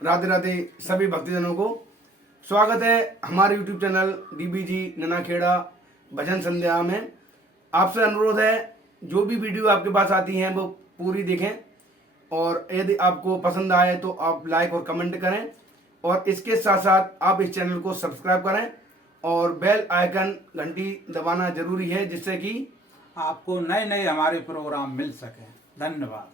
राधे राधे सभी भक्तजनों को स्वागत है हमारे YouTube चैनल DBG ननाखेड़ा भजन संध्या में। आपसे अनुरोध है जो भी वीडियो आपके पास आती हैं वो पूरी देखें और यदि आपको पसंद आए तो आप लाइक और कमेंट करें और इसके साथ साथ आप इस चैनल को सब्सक्राइब करें और बेल आइकन घंटी दबाना जरूरी है जिससे कि आपको नए नए हमारे प्रोग्राम मिल सके। धन्यवाद।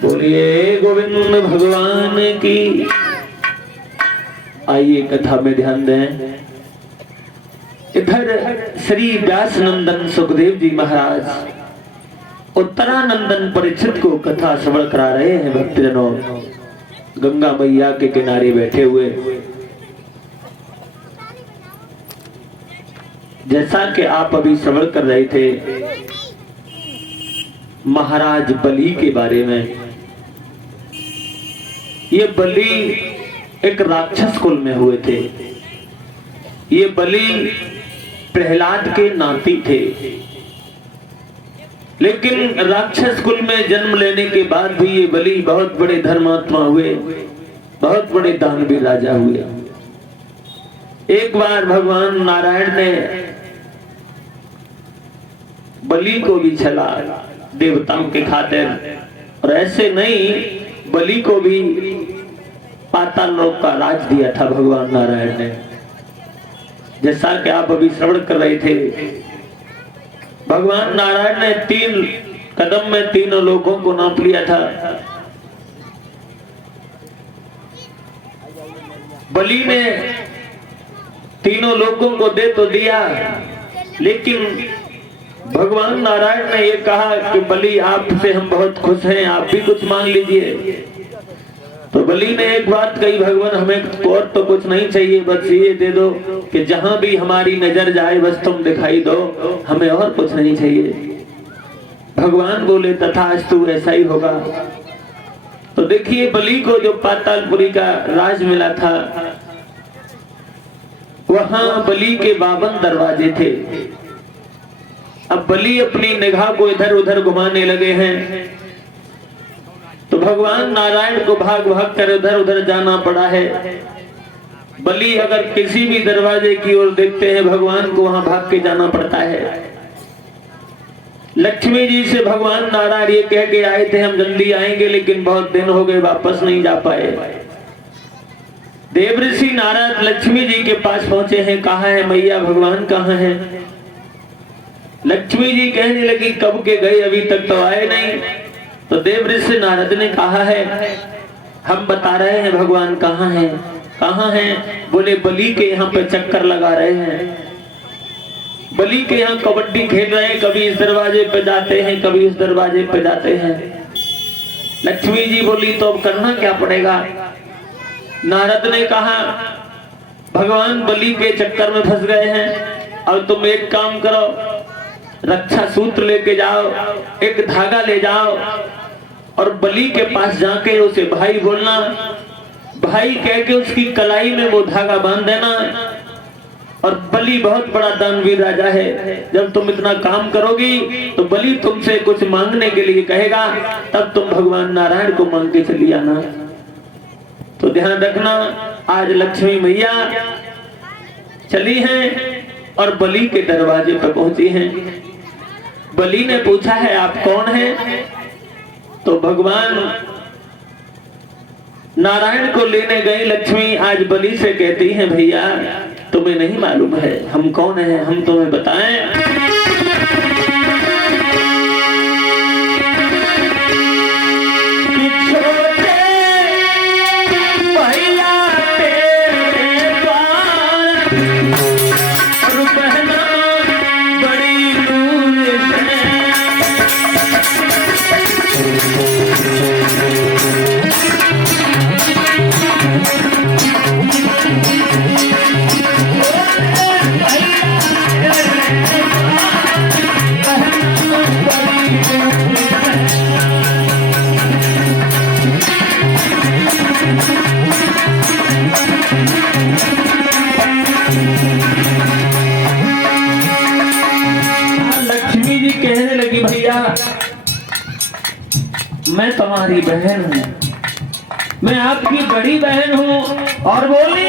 बोलिए गोविंद भगवान की। आइए कथा में ध्यान दें। इधर श्री व्यास नंदन सुखदेव जी महाराज उत्तरानंदन परीक्षित को कथा श्रवण करा रहे हैं। भक्तजनों गंगा मैया के किनारे बैठे हुए, जैसा कि आप अभी श्रवण कर रहे थे महाराज बलि के बारे में। ये बलि एक राक्षस कुल में हुए थे। ये बलि प्रहलाद के नाती थे, लेकिन राक्षस कुल में जन्म लेने के बाद भी ये बलि बहुत बड़े धर्मात्मा हुए, बहुत बड़े दानवीर राजा हुए। एक बार भगवान नारायण ने बलि को भी छला देवताओं के खातिर, और ऐसे नहीं बलि को भी पाताल लोक का राज दिया था भगवान नारायण ने। जैसा कि आप अभी श्रवण कर रहे थे, भगवान नारायण ने 3 कदम में तीनों लोगों को नाप लिया था। बलि ने तीनों लोगों को दे तो दिया, लेकिन भगवान नारायण ने ये कहा कि बलि आपसे हम बहुत खुश हैं, आप भी कुछ मांग लीजिए। तो बलि ने एक बात कही, भगवान हमें और तो कुछ नहीं चाहिए, बस ये दे दो कि जहां भी हमारी नजर जाए बस तुम दिखाई दो, हमें और कुछ नहीं चाहिए। भगवान बोले तथास्तु, ऐसा ही होगा। तो देखिए बलि को जो पातालपुरी का राज मिला था, वहां बलि के 52 दरवाजे थे। अब बलि अपनी निगाह को इधर उधर घुमाने लगे हैं, तो भगवान नारायण को भाग भाग कर इधर उधर जाना पड़ा है। बलि अगर किसी भी दरवाजे की ओर देखते हैं भगवान को वहां भाग के जाना पड़ता है। लक्ष्मी जी से भगवान नारायण ये कह के आए थे हम जल्दी आएंगे, लेकिन बहुत दिन हो गए वापस नहीं जा पाए। देवऋषि नारद लक्ष्मी जी के पास पहुंचे हैं, कहा है मैया भगवान कहाँ है? लक्ष्मी जी कहने लगी कब के गए, अभी तक तो आए नहीं। तो देवऋषि नारद ने कहा है हम बता रहे हैं भगवान कहाँ हैं। कहाँ हैं? बोले बलि के यहाँ पे चक्कर लगा रहे हैं, बलि के यहाँ कबड्डी खेल रहे हैं, कभी इस दरवाजे पे जाते हैं कभी उस दरवाजे पे जाते हैं। लक्ष्मी जी बोली तो अब करना क्या पड़ेगा? नारद ने कहा भगवान बलि के चक्कर में फंस गए हैं, और तुम एक काम करो, रक्षा सूत्र लेके जाओ, एक धागा ले जाओ और बलि के पास जाके उसे भाई बोलना, भाई कह के उसकी कलाई में वो धागा बांध देना। और बलि बहुत बड़ा दानवीर राजा है, जब तुम इतना काम करोगी तो बलि तुमसे कुछ मांगने के लिए कहेगा, तब तुम भगवान नारायण को मांग के चली आना। तो ध्यान रखना, आज लक्ष्मी मैया चली हैं और बलि के दरवाजे पर पहुंची हैं। बलि ने पूछा है आप कौन हैं? तो भगवान नारायण को लेने गई लक्ष्मी आज बलि से कहती हैं भैया तुम्हें नहीं मालूम है हम कौन हैं, हम तुम्हें बताएं। कहने लगी भैया मैं तुम्हारी बहन हूँ, मैं आपकी बड़ी बहन हूँ। और बोली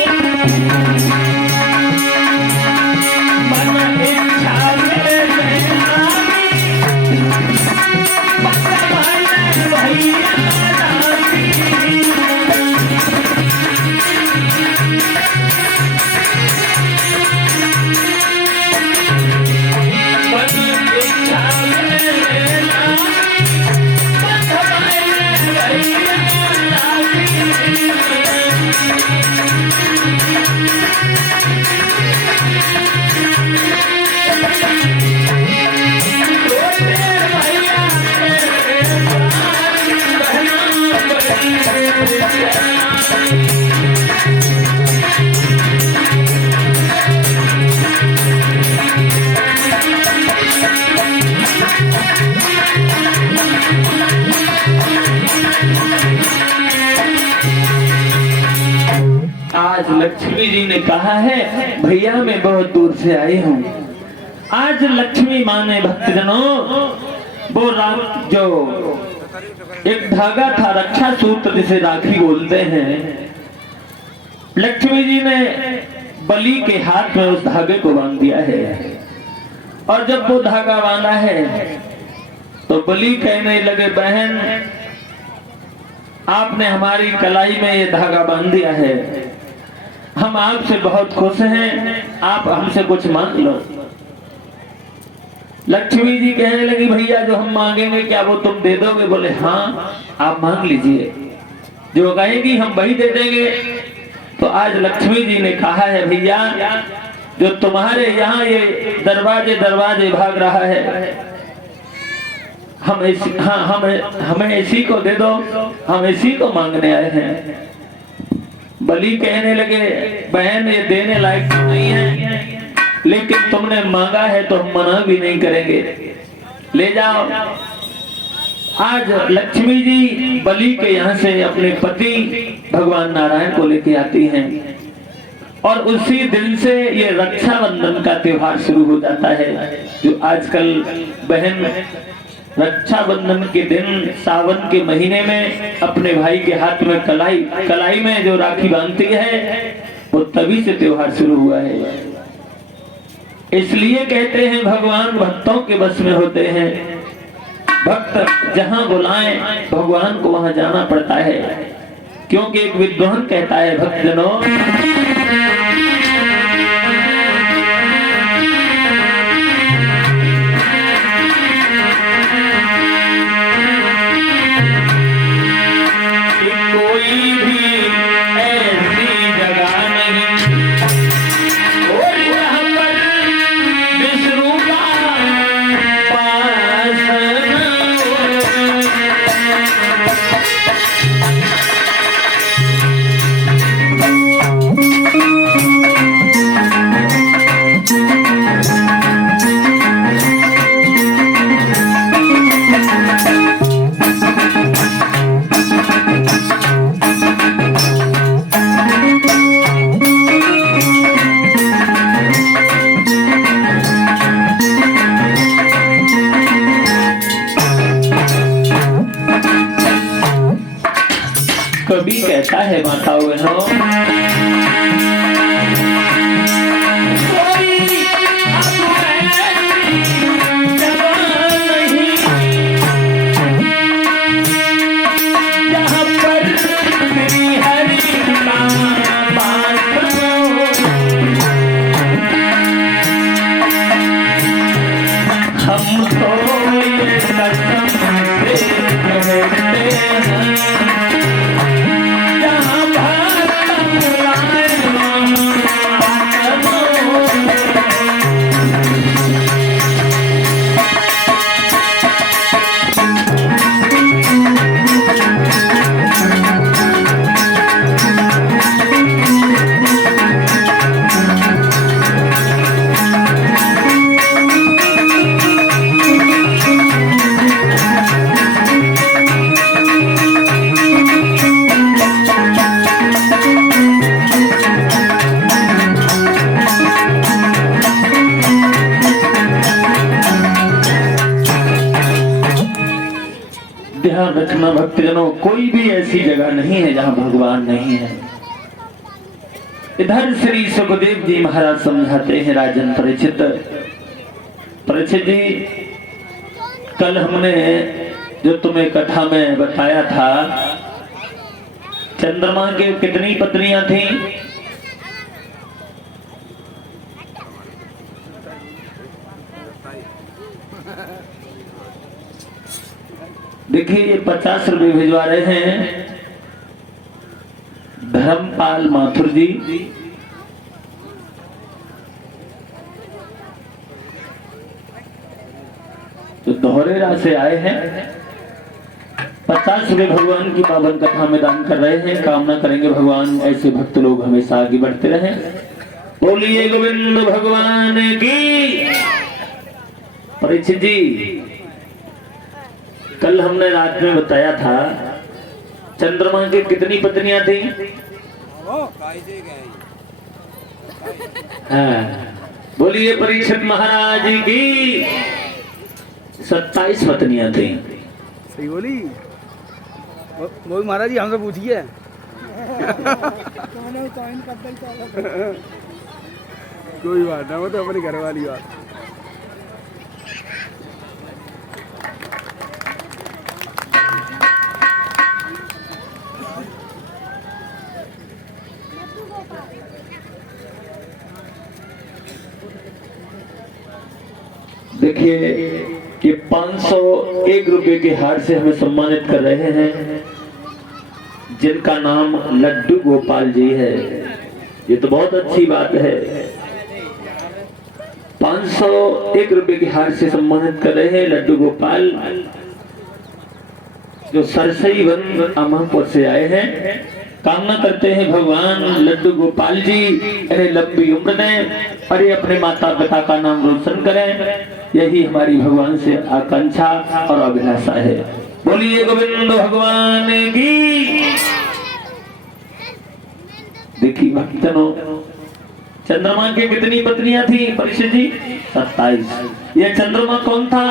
आज लक्ष्मी जी ने कहा है भैया मैं बहुत दूर से आई हूँ। आज लक्ष्मी माँ ने भक्तजनों वो जो एक धागा था रक्षा सूत्र जिसे राखी बोलते हैं, लक्ष्मी जी ने बलि के हाथ में उस धागे को बांध दिया है। और जब वो धागा बांधा है तो बलि कहने लगे बहन आपने हमारी कलाई में ये धागा बांध दिया है, हम आपसे बहुत खुश हैं, आप हमसे कुछ मांग लो। लक्ष्मी जी कहने लगी भैया जो हम मांगेंगे क्या वो तुम दे दोगे? बोले हाँ आप मांग लीजिए, जो कहेगी हम वही दे देंगे। तो आज लक्ष्मी जी ने कहा है भैया जो तुम्हारे यहाँ ये दरवाजे दरवाजे भाग रहा है हमें इसी को दे दो, हम इसी को मांगने आए हैं। बलि कहने लगे बहन ये देने लायक तो नहीं है, लेकिन तुमने मांगा है तो हम मना भी नहीं करेंगे, ले जाओ। आज लक्ष्मी जी बलि के यहाँ से अपने पति भगवान नारायण को लेके आती हैं और उसी दिन से ये रक्षाबंधन का त्योहार शुरू हो जाता है। जो आजकल बहन रक्षाबंधन के दिन सावन के महीने में अपने भाई के हाथ में कलाई में जो राखी बांधती है, वो तभी से त्योहार शुरू हुआ है। इसलिए कहते हैं भगवान भक्तों के बस में होते हैं। भक्त जहां बुलाएं भगवान को वहां जाना पड़ता है, क्योंकि एक विद्वान कहता है भक्तजनों, कोई भी ऐसी जगह नहीं और यहाँ पर विष्णु का पास न कभी कहता है माताओं बहनों, कोई नहीं जहाँ पर श्री हरि का पाठ हो। हम तो ये कसम से कहते हैं, ध्यान रखना भक्तजनों, कोई भी ऐसी जगह नहीं है जहां भगवान नहीं है। इधर श्री सुखदेव जी महाराज समझाते हैं राजन परीक्षित, परीक्षित जी, कल हमने जो तुम्हें कथा में बताया था, चंद्रमा के कितनी पत्नियां थी? देखिए ये 50 रुपए भिजवा रहे हैं धर्मपाल माथुर जी। तो दोहरेरा से आए हैं, 50 रुपए भगवान की पावन कथा में दान कर रहे हैं। कामना करेंगे भगवान ऐसे भक्त लोग हमेशा आगे बढ़ते रहें। बोलिए गोविंद भगवान की। परीक्षित जी, कल हमने रात में बताया था चंद्रमा की कितनी पत्नियां थी? हाँ, बोलिए परीक्षित महाराज की 27 पत्नियां थी। सही बोली वो महाराज जी, हमसे पूछिए। कोई बात ना, वो तो अपने घर वाली बात। देखिए कि 501 रुपए के हार से हमें सम्मानित कर रहे हैं, जिनका नाम लड्डू गोपाल जी है। ये तो बहुत अच्छी बात है। 501 रुपए के हार से सम्मानित कर रहे हैं लड्डू गोपाल, जो सरसई वन अमापुर से आए हैं। कामना करते हैं भगवान लड्डू गोपाल जी इन्हें लंबी उम्र दें और ये अपने माता पिता का नाम रोशन करें। यही हमारी भगवान से आकांक्षा और अभिलाषा है। बोलिए गोविंद भगवान की। देखिए भक्तजनों, चंद्रमा की कितनी पत्नियां थी परीक्षित जी? 27। ये चंद्रमा कौन था?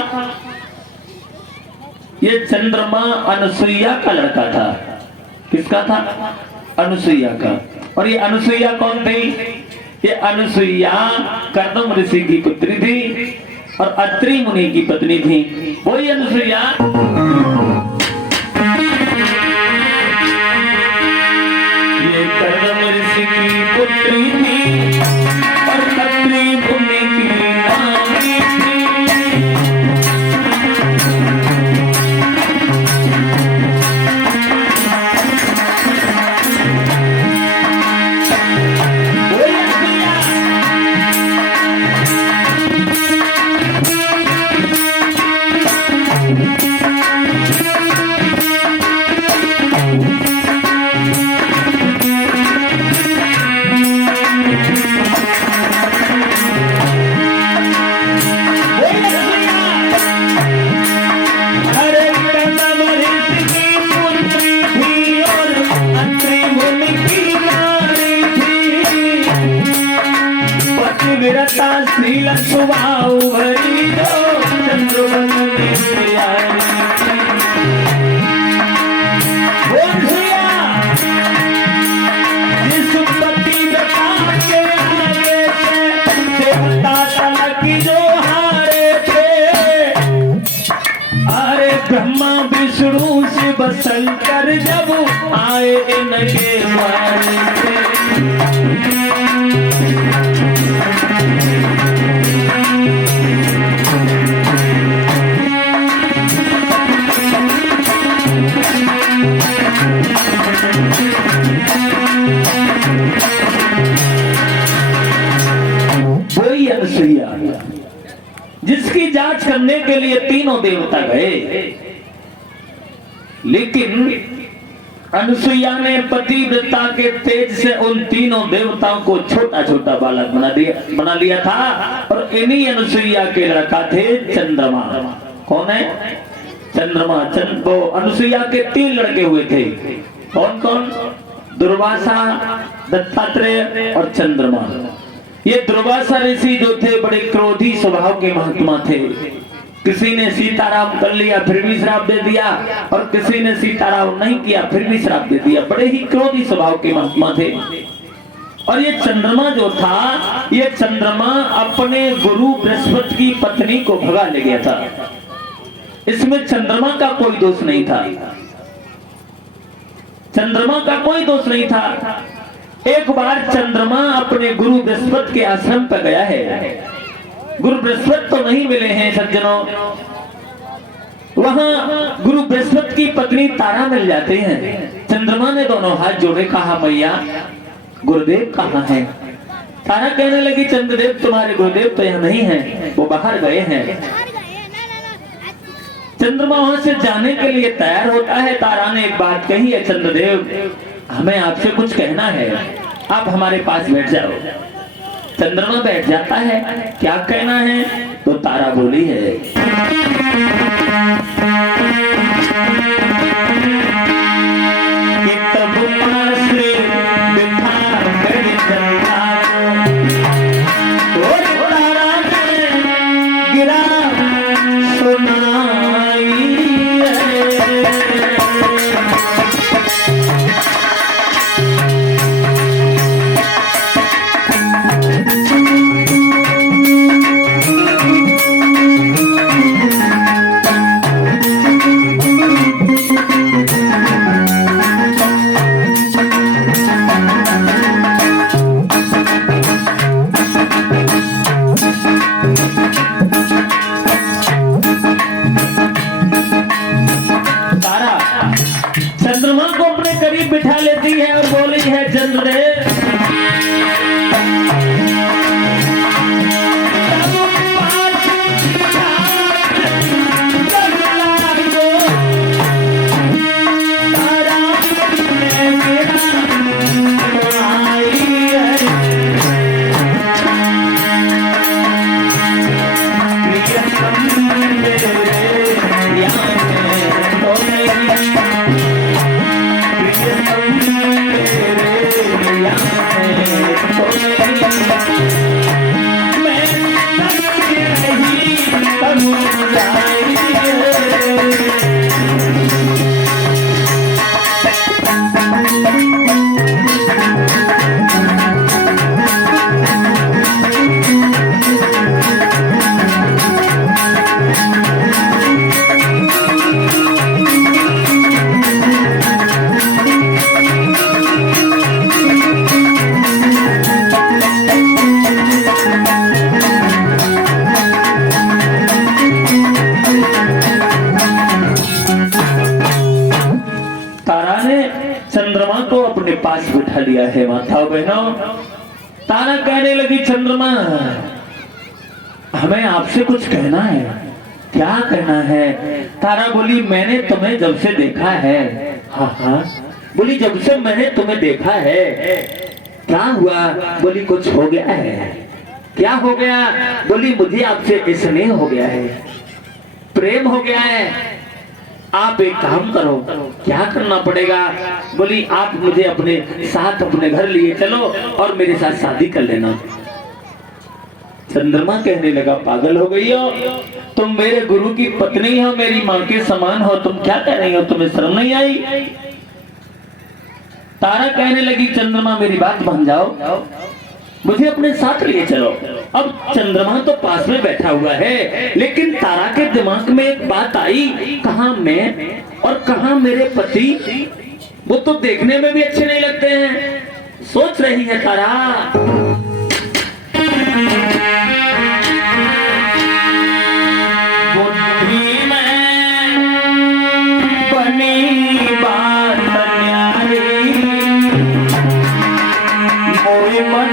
ये चंद्रमा अनुसुईया का लड़का था। किसका था? अनुसुईया का। और ये अनुसुईया कौन थी? ये अनुसुईया कर्दम ऋषि की पुत्री थी और अत्रि मुनि की पत्नी थी। वही अनुसुईया ये कर्दम ऋषि की पुत्री थी और अत्रि मुनि की नानी थी। शील स्वभाव भरी जो चंद्रवन में आई जिस पति बता के आगे से देवता तलक जो हारे थे। अरे ब्रह्मा विष्णु शिव शंकर जब आए इनके द्वारे थे। वही अनुसुईया जिसकी जांच करने के लिए तीनों देवता गए, लेकिन अनुसुईया ने पतिव्रता के तेज से उन तीनों देवताओं को छोटा छोटा बालक बना लिया था। और इन्हीं अनुसुईया के लड़का थे चंद्रमा। कौन है? चंद्रमा। वो अनुसुईया के 3 लड़के हुए थे। कौन कौन? दुर्वासा, दत्तात्रेय और चंद्रमा। ये दुर्वासा ऋषि जो थे बड़े क्रोधी स्वभाव के महात्मा थे। किसी ने सीताराम कर लिया फिर भी श्राप दे दिया, और किसी ने सीताराम नहीं किया फिर भी श्राप दे दिया। बड़े ही क्रोधी स्वभाव के महात्मा थे। और ये चंद्रमा जो था, ये चंद्रमा अपने गुरु बृहस्पति की पत्नी को भगा ले गया था। इसमें चंद्रमा का कोई दोष नहीं था। चंद्रमा का कोई दोष नहीं था। एक बार चंद्रमा अपने गुरु बृहस्पति के आश्रम पर गया है। गुरु बृहस्पति तो नहीं मिले हैं सज्जनों, वहां गुरु बृहस्पति की पत्नी तारा मिल जाते हैं। चंद्रमा ने दोनों हाथ जोड़े, कहा मैया गुरुदेव कहाँ हैं? तारा कहने लगी चंद्रदेव तुम्हारे गुरुदेव तो यहाँ नहीं हैं, वो बाहर गए हैं। चंद्रमा वहां से जाने के लिए तैयार होता है। तारा ने एक बात कही है, चंद्रदेव हमें आपसे कुछ कहना है, आप हमारे पास बैठ जाओ। चंद्रमा बैठ जाता है, क्या कहना है? तो तारा बोली है कि तब पास बिठा कर चंद्रा और तारा ने गिरा सुनाई है। बहनों, तारा कहने लगी चंद्रमा हमें आपसे कुछ कहना है। क्या कहना है? तारा बोली मैंने तुम्हें जब से देखा है। हाँ हाँ। बोली जब से मैंने तुम्हें देखा है क्या हुआ? बोली कुछ हो गया है। क्या हो गया? बोली मुझे आपसे स्नेह हो गया है, प्रेम हो गया है। आप एक काम करो। क्या करना पड़ेगा? बोली आप मुझे अपने साथ अपने घर लिए चलो और मेरे साथ शादी कर लेना। चंद्रमा कहने लगा पागल हो गई हो तुम, मेरे गुरु की पत्नी हो, मेरी माँ के समान हो, तुम क्या कह रही हो? तुम्हें शर्म नहीं आई? तारा कहने लगी चंद्रमा मेरी बात मान जाओ, मुझे अपने साथ लिए चलो। अब चंद्रमा तो पास में बैठा हुआ है, लेकिन तारा के दिमाग में एक बात आई, कहां मैं और कहां मेरे पति, वो तो देखने में भी अच्छे नहीं लगते हैं। सोच रही है तारा बुद्धि में बनी बात न्यारी, मोए मन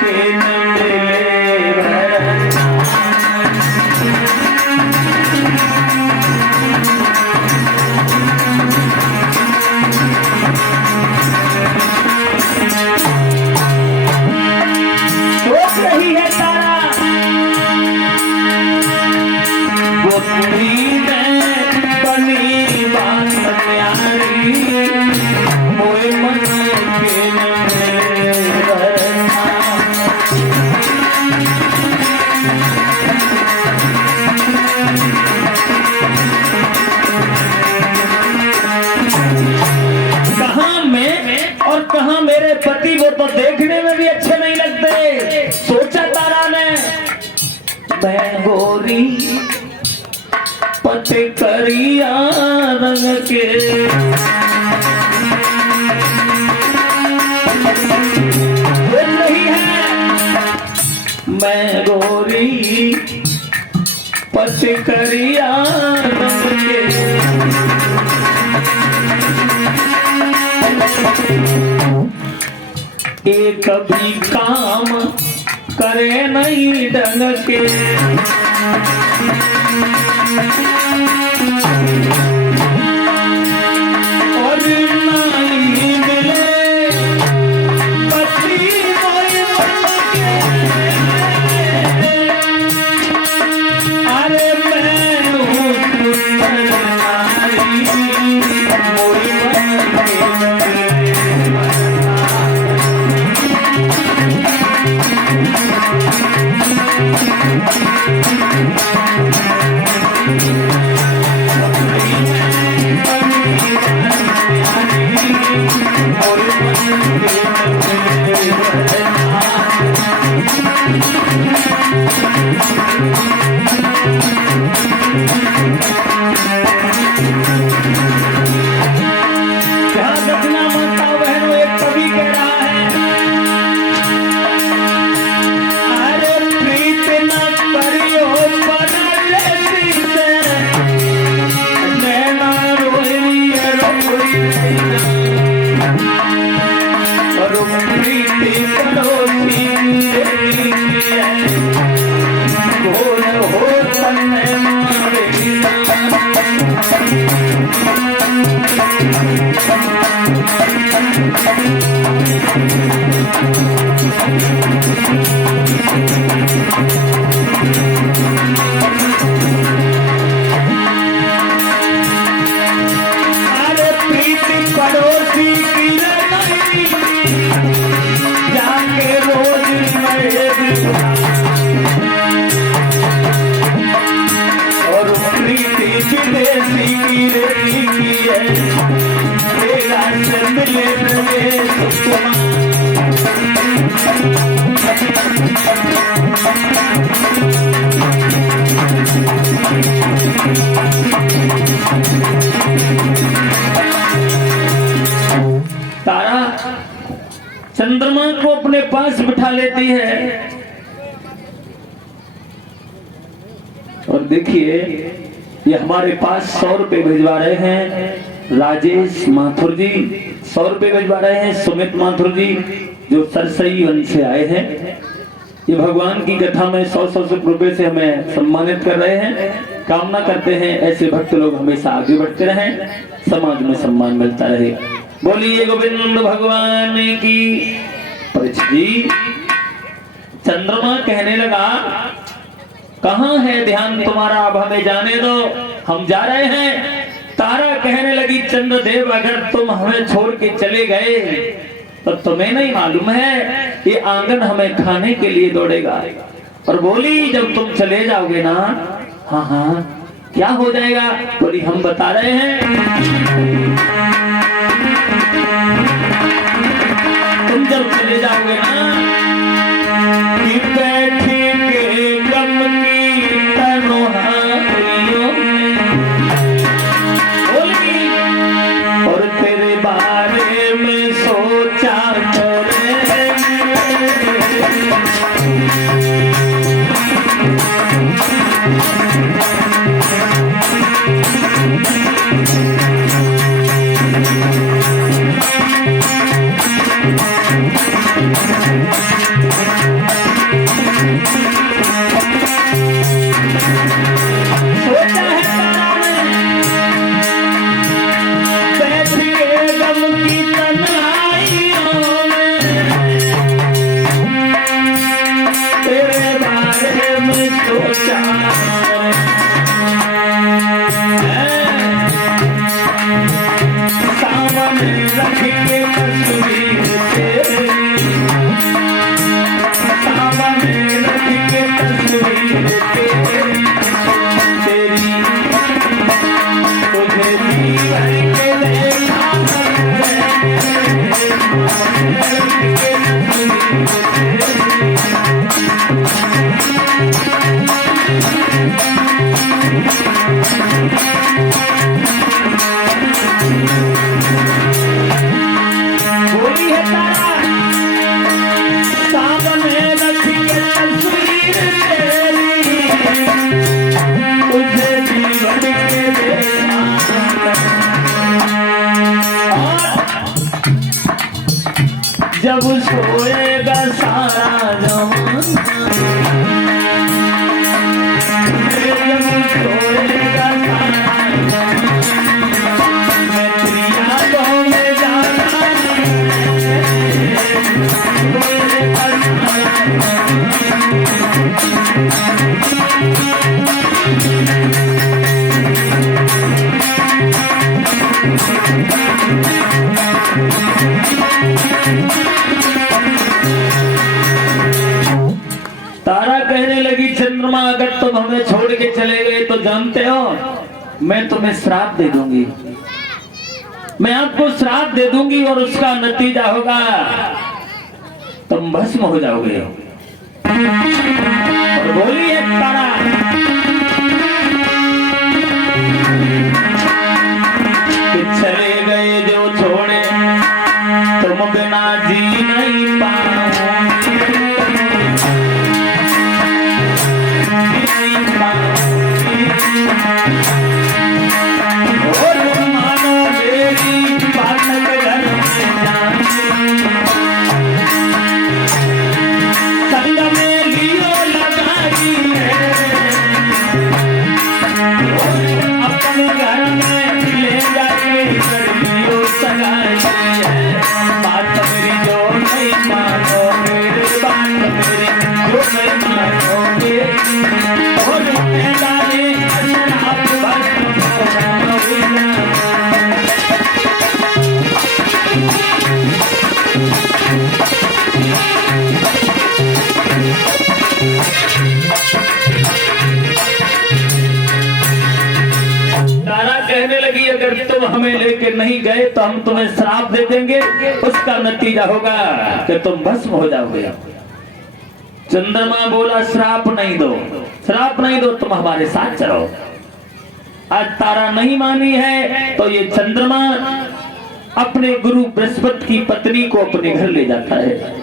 के न मिले भर। सोच रही है तारा बुद्धि में बनी बात न्यारी, मोए मन के न मिले भर। कहां मैं और कहां मेरे पति, वो तो देखने में भी अच्छे नहीं लगते। सोचा तारा ने मैं गोरी पति करिया रंग के, बोल रही है मैं गोरी पति करिया रंग के। एक भी काम करे नहीं ढंग के, और नहीं मिले पति मोए मन के। अरे मैं हूँ सुंदर नारी, मोए मन के। ध्यान रखना माताओं बहनों, एक कवि कह रहा है अरे प्रीत न करियो परदेसी से, नैना रोई रोई और प्रीति पड़ोसी घोर हो तन्ने मारे। अरे प्रीति पड़ोसी की नहीं, जाके रोज मेरे और प्रीति विदेशी की रेती की है, तेरा से मिले तारा चंद्रमा को अपने पास बिठा लेती है। और देखिए ये हमारे पास 100 रुपए भिजवा रहे हैं राजेश माथुर जी, 100 रुपए भिजवा रहे हैं सुमित माथुर जी, जो सरसई वन से आए हैं, ये भगवान की कथा में 100-100 रुपए से हमें सम्मानित कर रहे हैं। कामना करते हैं ऐसे भक्त लोग हमेशा आगे बढ़ते रहें, समाज में सम्मान मिलता रहे। बोलिए गोविंद भगवान की। परीक्षित जी, चंद्रमा कहने लगा कहाँ है ध्यान तुम्हारा, अब हमें जाने दो, हम जा रहे हैं। तारा कहने लगी चंद्रदेव अगर तुम हमें छोड़ के चले गए तो तुम्हें नहीं मालूम है ये आंगन हमें खाने के लिए दौड़ेगा। और बोली जब तुम चले जाओगे ना, हाँ हाँ क्या हो जाएगा? बोली हम बता रहे हैं। तुम जब चले जाओगे ना कि बैठी के गम की तन्हाइयों में, बोली और तेरे बारे में सोचा जब सोएगा सारा जहां, जब सोएगा सारा जहां, मैं तेरी यादों में जाना तारा कहने लगी चंद्रमा अगर तुम हमें छोड़ के चले गए तो जानते हो मैं तुम्हें श्राप दे दूंगी, मैं आपको श्राप दे दूंगी और उसका नतीजा होगा तुम भस्म हो जाओगे। और बोली है तारा कि चले गए जो छोड़े तुम बिना जी नहीं पाओगे, और मानो मेरी बात घर में संग में लियो लगाई है, अपने घर में ले जाके लियो सगाई है। बात मेरी जो नहीं मानोगे, बात मेरी जो नहीं मानोगे, और डाले आप बस तारा कहने लगी अगर तुम हमें लेके नहीं गए तो हम तुम्हें श्राप दे देंगे, उसका नतीजा होगा कि तुम भस्म हो जाओगे। चंद्रमा बोला श्राप नहीं दो, श्राप नहीं दो, तुम हमारे साथ चलो। आज तारा नहीं मानी है तो ये चंद्रमा अपने गुरु बृहस्पति की पत्नी को अपने घर ले जाता है।